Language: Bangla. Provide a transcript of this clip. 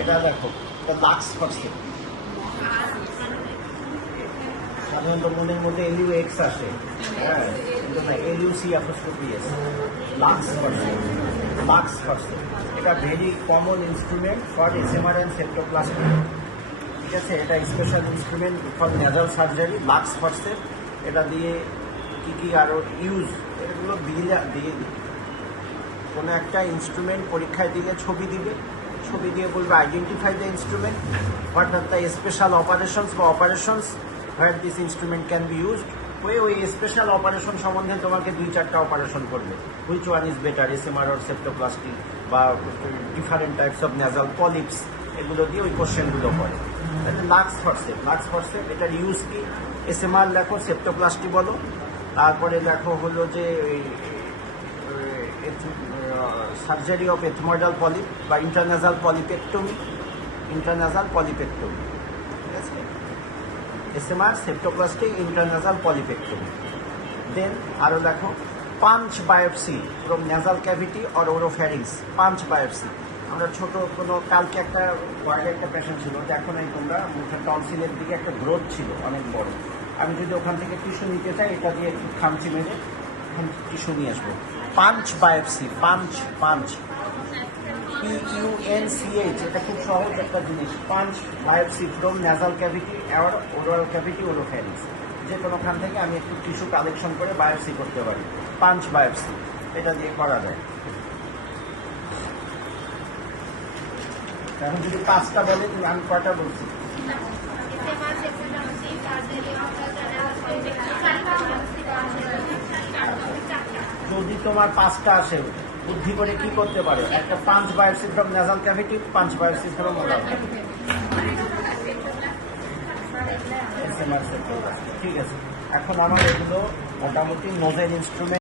এটা দেখো, এটা লাক্স পার্সেন্ট। সাধারণত মনের মধ্যে LUX আসে, হ্যাঁ, কিন্তু না, LUC apostrophe S, Luc's percent, Luc's percent. এটা very common instrument for SMR and septoplasty. ঠিক আছে, এটা special instrument for nasal surgery, Luc's percent. এটা দিয়ে কী কী আরও ইউজ, এগুলো দিয়ে দিই। কোনো একটা ইনস্ট্রুমেন্ট পরীক্ষায় দিলে ছবি দিবে, ছবি দিয়ে বলবে identify the instrument, what are the special operations বা operations where this instrument can be used. ওই স্পেশাল অপারেশন সম্বন্ধে তোমাকে 2-4টা অপারেশন করবে, which one is better, SMR or septoplasty বা different types of nasal polyps, এগুলো দিয়ে ওই কোশ্চেনগুলো করে। লাক্স পার্সেন্ট, লাক্স পার্সেন্ট, এটার ইউজ কি? SMR লেখো, সেপ্টোপ্লাস্টি বলো, তারপরে লেখো হলো যে সার্জারি অফ এথময়েডাল পলিপ বা ইন্টারনাজাল পলিপেক্টমি, ইন্টারনাজাল পলিপেক্টমি। ঠিক আছে, SMR, সেপ্টোপ্লাস্টি, ইন্টারনাজাল পলিপেক্টমি। দেন আরও দেখো punch biopsy from nasal cavity or oropharynx, punch biopsy. আমরা ছোট কোনো কালকে একটা ওয়ার্ডে একটা পেশেন্ট ছিল, দেখো নাই তোমরা, মুখের টনসিলের দিকে একটা গ্রোথ ছিল অনেক বড়। আমি যদি ওখান থেকে টিস্যু নিতে চাই, এটা দিয়ে একটু খামচি মেরে টিস্যু নিয়ে আসবো। Punch biopsy, punch, punch, PUNCH, এটা খুব সহজ একটা জিনিস। Punch biopsy from nasal cavity আর ওরাল ক্যাভিটি, ওরোফ্যারিংস, যে কোনোখান থেকে আমি একটু টিস্যু কালেকশন করে বায়োপসি করতে পারি, পাঞ্চ বায়োপসি, এটা দিয়ে করা যায়। এখন যদি 5টা বলে, তুমি আমি কয়টা বলছি? যদি তোমার 5টা আসে, বুদ্ধি করে কি করতে পারো, একটা punch biopsy from nasal cavity, punch biopsy from oral cavity, SMR septoplasty. ঠিক আছে, এখন আমার এগুলো মোটামুটি নোজেল ইনস্ট্রুমেন্ট।